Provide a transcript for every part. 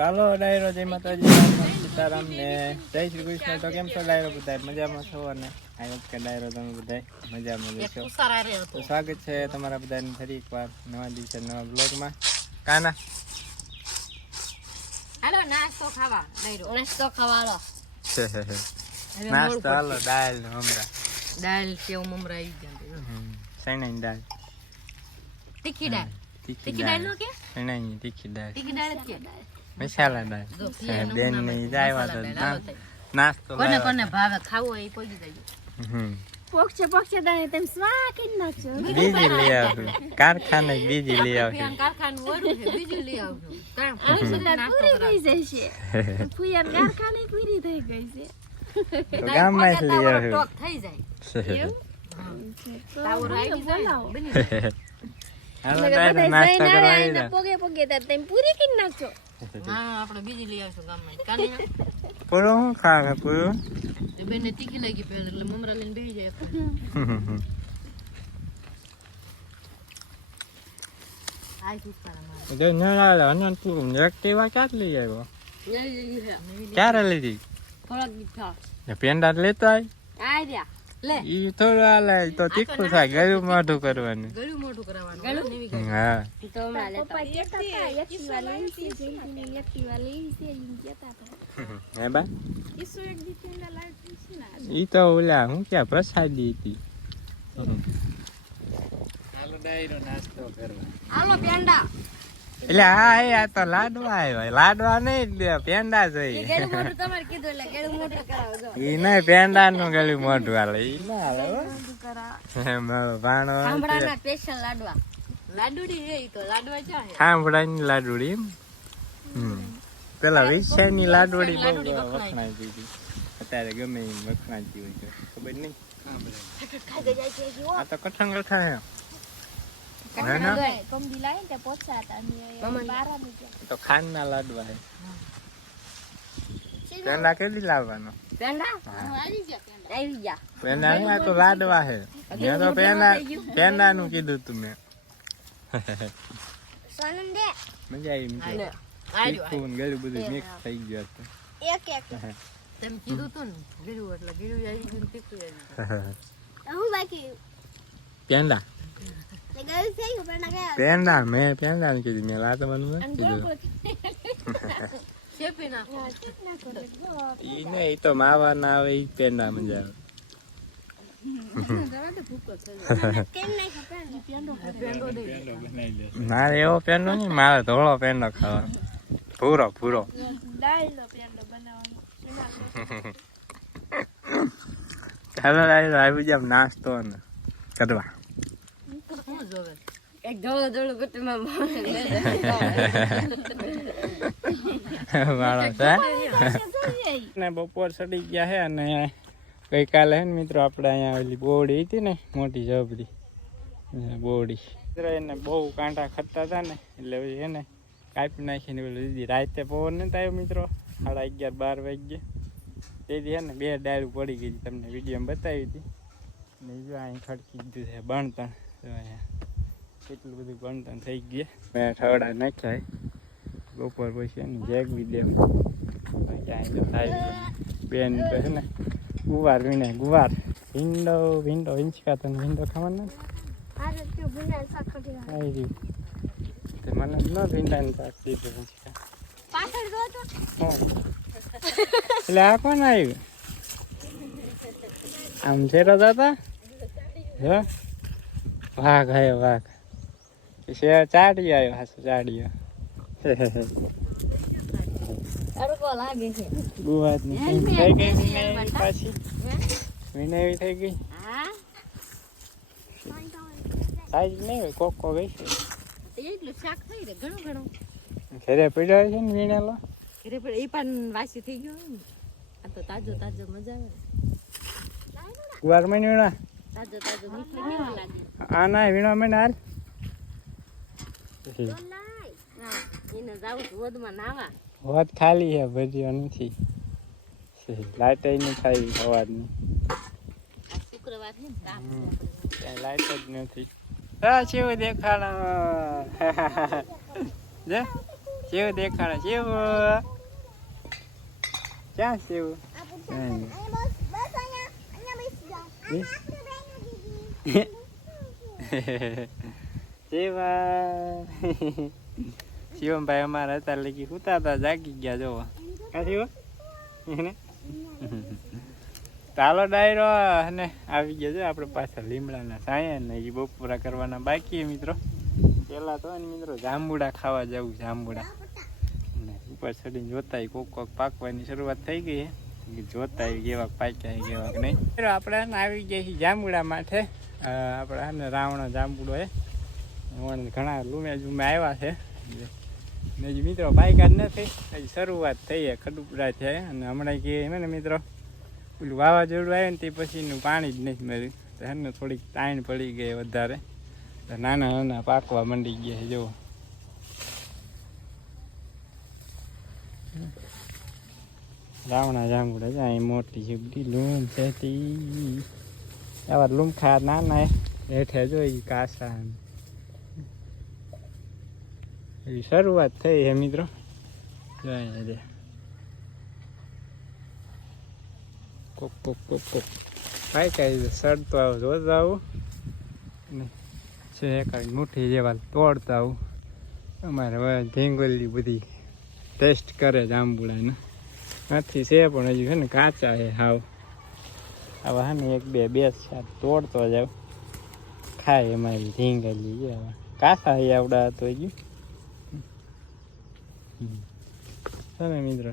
ચાલો ડાયરો જય માતાજી સીતારામ ને જય શ્રી કૃષ્ણ. તો કેમ છો ડાયરો બધા મજામાં છો? અને આ વખતે ડાયરો તમે બધા મજામાં જશો. તો સ્વાગત છે તમારા બધાને ફરી એકવાર નવા દિવસે નવા બ્લોગમાં. કાના હાલો નાસ્તો ખાવા ડાયરો નાસ્તો ખાવાનો નાસ્તો હાલો દાળ ને મમરા. દાળ સેવ મમરા આવી ગયા સૈણાની દાળ, તીખી દાળ તીખી દાળ નો કે સૈણાની તીખી દાળ, તીખી દાળ કે મસાલા દાળ. બેન ને આવ્યા તો નાસ્તો કોને કોને ભાવે ખાવો એ પહોંચી જાય. પોક્ષે દાણે તમે સ્વા કરી નાખજો. બીજી લઈ આવશું કારખાને, બીજી લઈ આવશું. કારખાનું ઓરું છે બીજું લઈ આવજો. પૂરી થઈ જશે. ફુયાન કારખાને પૂરી થઈ ગઈ છે. તો ગામમાં જ લઈ આવશું. ટોક થઈ જાય તાવર આવી જાય બની જાય. હાલો ડાયરો નાસ્તો કરવા આવી જાઓ. પોગે તમે પૂરી કરી નાખજો. હા આપણે બીજી લઈ આવશું ગામમાં. કાને પૂરું શું ખાવે પૂરું? તે બેને તીખી લાગી પહેલા એટલે મમરા લઈને બેસી જાય. આઈ સુસ્તા મારે જો ન આવે અનંતપુર એક્ટિવા ક્યાં લઈ આવ્યો? એ ક્યારે લીધી? થોડાક મીઠા પેંડા લેતો આય. આ રહ્યા લે ઈ થોડું હાલે તો તીખું થાય, ગળું મોઢું કરવાનું. ગળું મોટું કરાવવાનું નવી ગાડી. હા તો પપ્પા કહેતા હતા એક્ટિવા લઈ છે જેની એક્ટિવા લઈ છે એમ કહેતા હતા. હે બા ઈસો એક દી પેલા લાવી છે ને ઈ તો ઓલા હું ક્યાં પ્રસાદી હતી. હાલો ડાયરો નાસ્તો કરવા. હાલો પેંડા એટલે હા એ આ તો લાડવા આવ્યા. લાડવા નહીં પેંડા જોઈએ. ગળું મોટું તમારે કીધું એટલે ગળું મોટું કરાવજો. ઈ નહીં પેંડા નું ગળું મોઢું હાલે. ઈ ના હાલે હો. મોટું કરાવ. મારો ભાણો આંબળાના સ્પેશિયલ લાડવા. લાડુડી હે ઈ તો લાડવા ચા હે સાંભળાની લાડુડી એમ. પેલા વિષયની લાડુડી બહુ લાડુડી વખણાઈ દીધી. અત્યારે ગમે એમ વખણાતી હોય છે ખબર નહીં. ખાઈ જાય છે જો. આ તો કઠણ કઠણ હે. કંબી લાવી ને પોચા હતા અને બારા મૂક્યા. તો ખાંડના લાડવા હે. પેંડા કેટલી લાવવાનો? પેંડા આવી ગયા. પેંડા નહીં, આ તો લાડવા હે. મેં તો પેંડા નું કીધું તું મેં. સોનમ દે મજા આવી મીઠું. આજો તીખું ને ગળું બધું મિક્સ થઈ ગયું હતું. એક તેમ કીધું તું ને ગીરું એટલે ગીરું આવી ગયું તીખું આવી ગયું. હું બાકી પેંડા તે ગયું થઈ ગયું પણ ગયા પેંડા મેં પેંડા ને કીધું. મેં લાડવાનું નથી કીધું. શેપી નાખો ઈ નહીં, ઈ તો માવા ના આવે ઈ પેંડા મજા આવે. કેમ નહીં ખબર પેંડો દે મારે એવો પેંડો નહીં, મારે ધોળો પેંડો ખાવાનો. ભૂરો ભૂરો. દાળનો પેંડો બનાવવાનો. ચાલો આવી જાવ નાસ્તો ને કરવા. શું જોવે એક ધોળો ધોળો ગુટમાં માણસ હે ને બપોર સડી ગયા હે. અને ગઈકાલે હે ને મિત્રો આપણે અહીંયા ઓલી બોવડી હતી ને મોટી જબરી બોવડી, એને બહુ કાંટા ખરતા હતા ને એટલે હે ને કાપી નાખીને ઓલી દીધી. રાતે પવન નથી આવ્યો મિત્રો, 11:30-12 વાગ્યે. તેથી હે ને 2 ડાળું પડી ગઈ હતી, તમને વિડીયોમાં બતાવી હતી. ને જો અહીં ખડકી દીધું છે બણતણ. કેટલું બધું બણતણ થઈ ગયું. મેં ઠવડા નાખ્યા બપોર પછી એની જેગવી દેવું ક્યાંય તો થાય. બેન તો છે ને ગુવાર વીણે ગુવાર ભીંડો હિંચકા તને ભીંડો ખાવાનો આરે તો ભૂલા સાખડી આવી રહ્યું. તે મને ન ભીંડાને શાક દીધું હિંચકા. પાછળ જો તો એટલે આ કોણ આવ્યું? આમ છેરો જતા જો વાઘ આવ્યો વાઘ. ચાડી આવ્યો હાસો ચાડીયો. અરકો લાગે છે. ગુવાર ની થઈ ગઈ વિનાવી પાછી. વિનાવી થઈ ગઈ. હા સાઈઝ નહીં હોય કોક ગઈ છે. એટલું શાક થઈ રે ઘણું ઘણું ઘરે પડ્યો છે ને વીણેલો. ઘરે પણ એ પણ વાસી થઈ ગયો ને. આ તો તાજો તાજો મજા આવે ગુવાર માં વીણા તાજો તાજો મીઠો કેવો લાગે. આ ના વીણવા મને હાલ. હા એને જાવું વધમાં નાવા વાત ખાલી છે, ભર્યો નથી. લાઈટ નહીં ખાઈ સવારની. આ શુક્રવાર છે ને કામ છે આપણે. લાઈટ જ નથી. હા કેવું દેખાડા. જે સેવ દેખાડે સેવ ક્યાં સેવ શિવમભાઈ અમારા હતા લગી સુતા હતા જાગી ગયા જોવા કા શિવ ચાલો ડાયરો અને આવી ગયો છે આપણે પાછા લીમડાના સાયા ને એ બપોરા કરવાના બાકી મિત્રો પેલા તો ને મિત્રો જાંબુડા ખાવા જવું જાંબુડા ઉપર ચડીને જોતા કોક પાકવાની શરૂઆત થઈ ગઈ છે જોતા કેવાક પાક્યા કેવાક નહીં આપણે આવી ગયા છીએ જાંબુડા માટે આપણે રાવણો જાંબુડો હે ઘણા લૂમે જુમે આવ્યા છે ને મિત્રો પાક્યા જ નથી હજી શરૂઆત થઈ છે ખડુપડા છે અને હમણાં કે ને મિત્રો પેલું વાવાઝોડું આવ્યું ને તે પછીનું પાણી જ નથી મળ્યું તો એને થોડીક તાણ પડી ગઈ વધારે તો નાના નાના પાકવા માંડી ગયા છે જુઓ રાવણા જાંબુડા છે અહીં મોટી છે લૂમ છે આવા લૂમખા નાના હેઠે જોઈ કાસા એવી શરૂઆત થઈ છે મિત્રો જોઈએ કોક કોક કોક કોક કાંઈ કાંઈ સડતો આવું જોતા આવું ને છે કાંઈ મુઠ્ઠી જેવા તોડતા આવું અમારે હવે ઢીંગોલી બધી ટેસ્ટ કરે જાંબુડાને નથી છે પણ હજુ છે ને કાચા છે હાવ આવા હા ને એક બે સાત તોડતો જાવ ખાય એમાં ઢીંગલી આવા કાચા છે આવડા તો ગયું તમે મિત્રો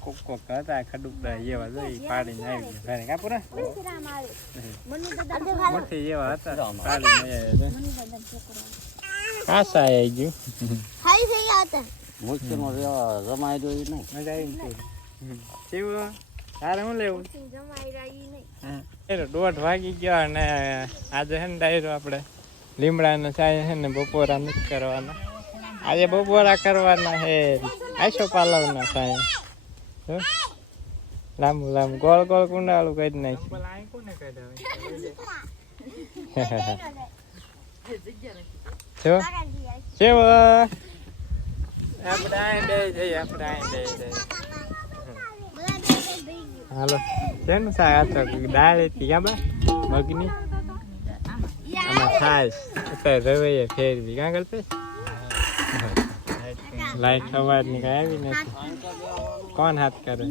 કોક કોક હતા ખડુકડા જેવા જોઈ પાડીને આવી ગયા ઘરે કાપુરા મોટી જેવા હતા પાડીને કાસા આવી ગયું મુશ્કેલમાં જમાઈ દો નહીં મજા આવી કેવું તારે શું લેવું દોઢ વાગી ગયો અને આજે છે ને ડાયરો આપણે લીમડાનો ચાય છે ને બપોરા નથી કરવાના આજે બપોરા કરવાના છે આઈસો પાલવના ચાય લાંબુ લાંબુ ગોળ ગોળ કુંડાળું કરી નાખ્યું કેવો હાલો શેનું શાક દાળ હતી ક્યાં બા મગની આમાં છાશ અત્યારે રવૈયે ફેરવી ક્યાં કરતે લાઈટ સવારની કઈ આવી નથી કોણ હાથ કરે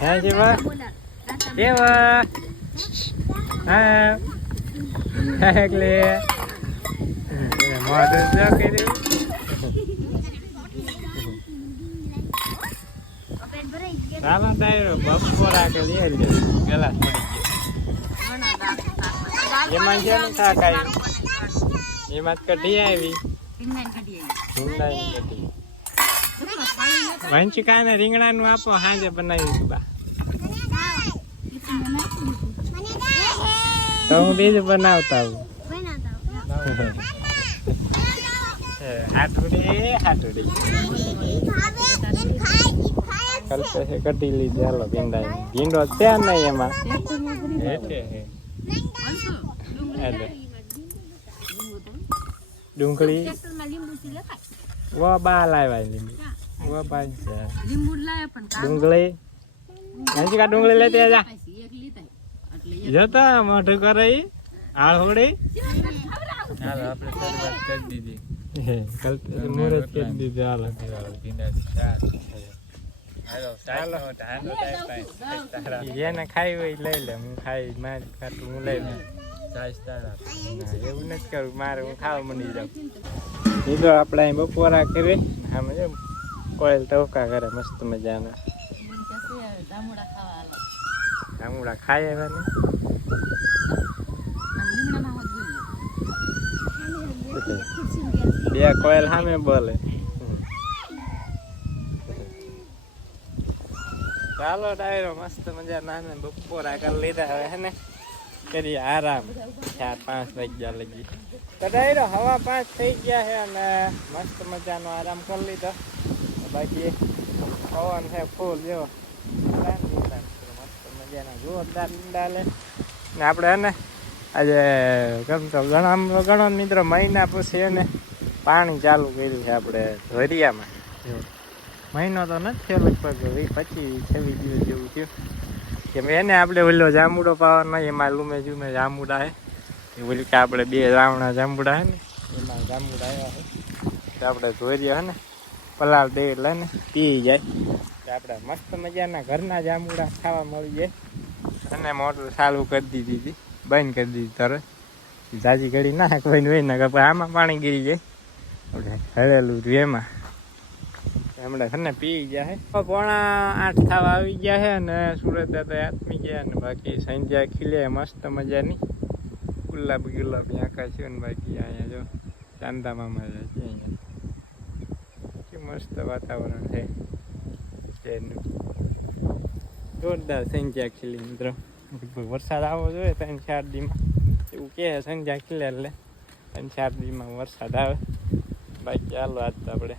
હે શિવા શિવા હા એટલે મોઢું જો કર્યું ચાલો ડાયરો બપોરા કે લઈ ગલાસ પડી ગયો એમાં છે ને શાક આવ્યું એમાં જ કઢી આવી વંચિકા ને રીંગણાનું આપો સાંજે બનાવ્યું બા તો હું બીજું બનાવતા આવું હાટુડી હાટુડી કલ્પે છે કઢી લીધી હાલો ભીંડા ભીંડો ત્યાં નહીં એમાં ડુંગળી વો બા લાવ્યા લીંબુ વો બા ડુંગળી હંચિકા ડુંગળી લેતી જા જતા મોઢું કરે આળહોડી હાલો આપણે શરૂઆત કરી દીધી મુહૂર્ત કરી દીધી હાલો જેને ખાઈ હોય લઈ લે હું ખાઈ મારી ખાતું હું લઈ લે એવું નથી કરું મારે હું ખાવા મંડી જાઉં બીજો આપણે અહીં બપોરા કરી આમાં જો કોળેલ ટવકા કરે મસ્ત મજાના જાંબુડા ખાઈ આવ્યા બે કોયલ સામે બોલે ચાલો ડાયરો મસ્ત મજા નાને બપોરા કરી લીધા હવે હે ને કરીએ આરામ 4-5 વાગ્યા લગી તો ડાયરો હવા 5 થઈ ગયા છે અને મસ્ત મજાનો આરામ કરી લીધો બાકી પવન છે ફૂલ જેવો મસ્ત મજાના જોરદાર લીંડા લે ને આપણે હે ને આજે ગણો મિત્રો મહિના પછી એને પાણી ચાલુ કર્યું છે આપણે ધોરિયામાં. મહિનો તો નથી થયો, લગભગ 25-26 દિવસ જેવું થયું. કે એને આપણે ઓલો જાંબુડો પાવાનો એમાં લૂમે જુમે જાંબુડા છે. એ ઓલી કે આપણે 2 રાવણા જાંબુડા છે ને એમાં જાંબુડા આવ્યા છે. આપણે ધોરિયા છે ને પલાળ દે એટલે ને પી જાય. આપણે મસ્ત મજાના ઘરના જાંબુડા ખાવા મળી જાય. અને મોટર ચાલુ કરી દીધી હતી, બંધ કરી દીધી તરત. જાજી ઘડી ના કોઈ હોય ને કે આમાં પાણી ગીરી જાય. આપણે હળેલું રહ્યું એમાં હમણાં ઘરને પી ગયા છે. 7:45 થવા આવી ગયા છે અને સુરત દાદા આત્મી ગયા ને બાકી સંધ્યા ખીલે મસ્ત મજાની ગુલાબી આકાશ છે ને બાકી અહીંયા જો ચાંદા મામા છે અહીંયા મસ્ત વાતાવરણ છે. જોરદાર સંધ્યા ખીલી મિત્રો. વરસાદ આવવો જોઈએ 3-4 દીમાં એવું કહે સંધ્યા ખીલે એટલે 3-4 દીમાં વરસાદ આવે. બાકી ચાલો આજ તો આપણે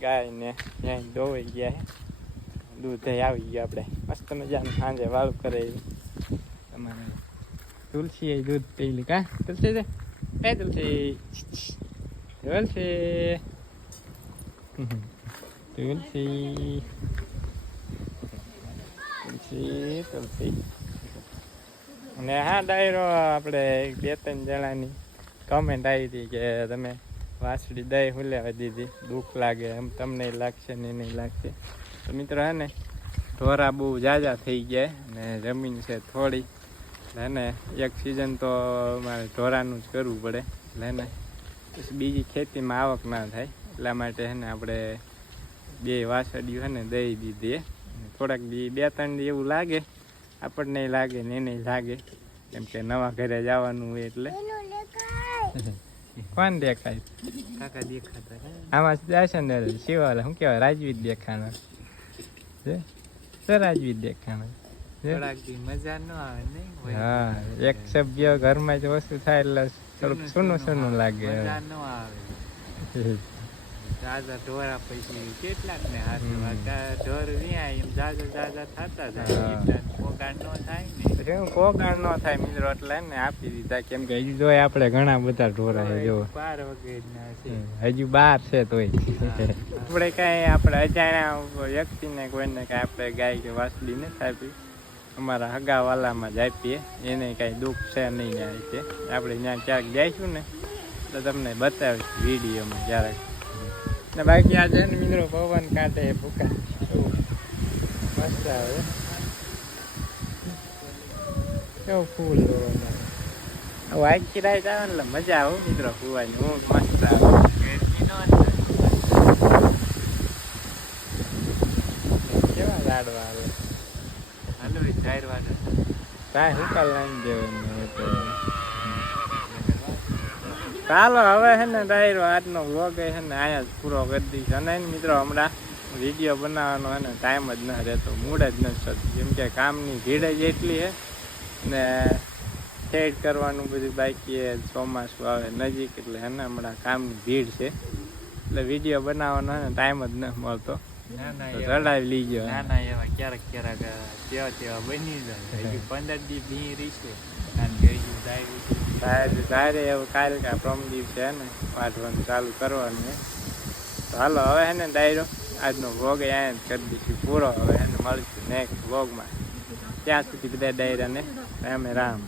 ગાય ને ત્યાં દોવાઈ ગયા છે, દૂધ આવી ગયું. આપણે મસ્ત મજાનું સાંજે વાળું કરે તમારે તુલસી એ દૂધ પીલી કા તુલસી છે એ તુલસી તુલસી તુલસી તુલસી તુલસી. અને હા ડાયરો આપણે 2-3 જણાની કમેન્ટ આવી હતી કે તમે વાસળી દહીં હુલેવા દીધી, દુઃખ લાગે એમ તમને લાગશે ને નહીં લાગશે. તો મિત્રો હે ને ઢોરા બહુ ઝાઝા થઈ ગયા ને જમીન છે થોડી એટલે ને એક સિઝન તો મારે ઢોરાનું જ કરવું પડે એટલે ને બીજી ખેતીમાં આવક ના થાય એટલા માટે હે ને આપણે 2 વાસળીઓ હે ને દઈ દીધી. થોડાક 2-3 દી એવું લાગે આપણને લાગે ને એને લાગે કેમ કે નવા ઘરે જવાનું હોય એટલે. કોણ દેખાય? કાકા દેખાતા આમાં જશે ને શિવાલા શું કહેવાય રાજવીર દેખાણા છે. રાજવીર દેખાણા મજા ન આવે ને. હા એક સભ્ય ઘરમાં જ વસ્તુ થાય એટલે થોડુંક સૂનું સૂનું લાગે. જાજા ઢોરા પછી કેટલાક ને ઢોર વ્યાય એમ જાજા થતા જાય. કોગાણ નો થાય મિત્રો એટલે ને આપી દીધા કેમ કે હજુ જોઈએ આપણે ઘણા બધા ઢોરા છે જો 12 વગેરે હજુ 12 છે તોય આપણે કઈ આપણે અજાણ્યા વ્યક્તિને કોઈને કઈ આપણે ગાય કે વાસળી નથી આપી. અમારા હગાવાલામાં જ આપીએ એને કઈ દુઃખ છે નહીં. જાય છે આપણે ત્યાં ક્યાંક જઈશું ને તો તમને બતાવીશ વિડીયોમાં ક્યારેક. ને બાકી આ છે ને મિત્રો પવન કાઢે ભૂકા મસ્ત આવે. કેવું ફૂલ આખી રાત આવે એટલે મજા આવે મિત્રો ફૂવાની. હું મસ્ત આવે કેવા લાડવા આવે. હાલો 4 વાગે કાંઈ હુકાલ લાવી દેવાનું. ચાલો હવે છે ને ડાયરો આજનો વ્લોગ છે ને અહીંયા જ પૂરો કરી દઈશ. અને મિત્રો હમણાં વિડીયો બનાવવાનો છે ને ટાઈમ જ ન રહેતો, મૂડ જ નથી થતું કેમ કે કામની ભીડ જ એટલી છે ને સેટ કરવાનું બધું બાકી છે. ચોમાસું આવે નજીક એટલે હે ને હમણાં કામની ભીડ છે એટલે વિડીયો બનાવવાનો છે ને ટાઈમ જ નથી મળતો. ચડાવી લીજો એવા ક્યારેક તેવા બની જાય. 15 દી ભી રહીશું તારે એવું કાલે કે પ્રમ દિવસ છે ને વાંચવાનું ચાલુ કરવાનું છે. તો હાલો હવે હે ને ડાયરો આજનો વ્લોગ અહીંયા જ કરી દઈશું પૂરો. હવે એને મળીશું નેક્સ્ટ વ્લોગમાં. ત્યાં સુધી બધા ડાયરાને રામે રામ.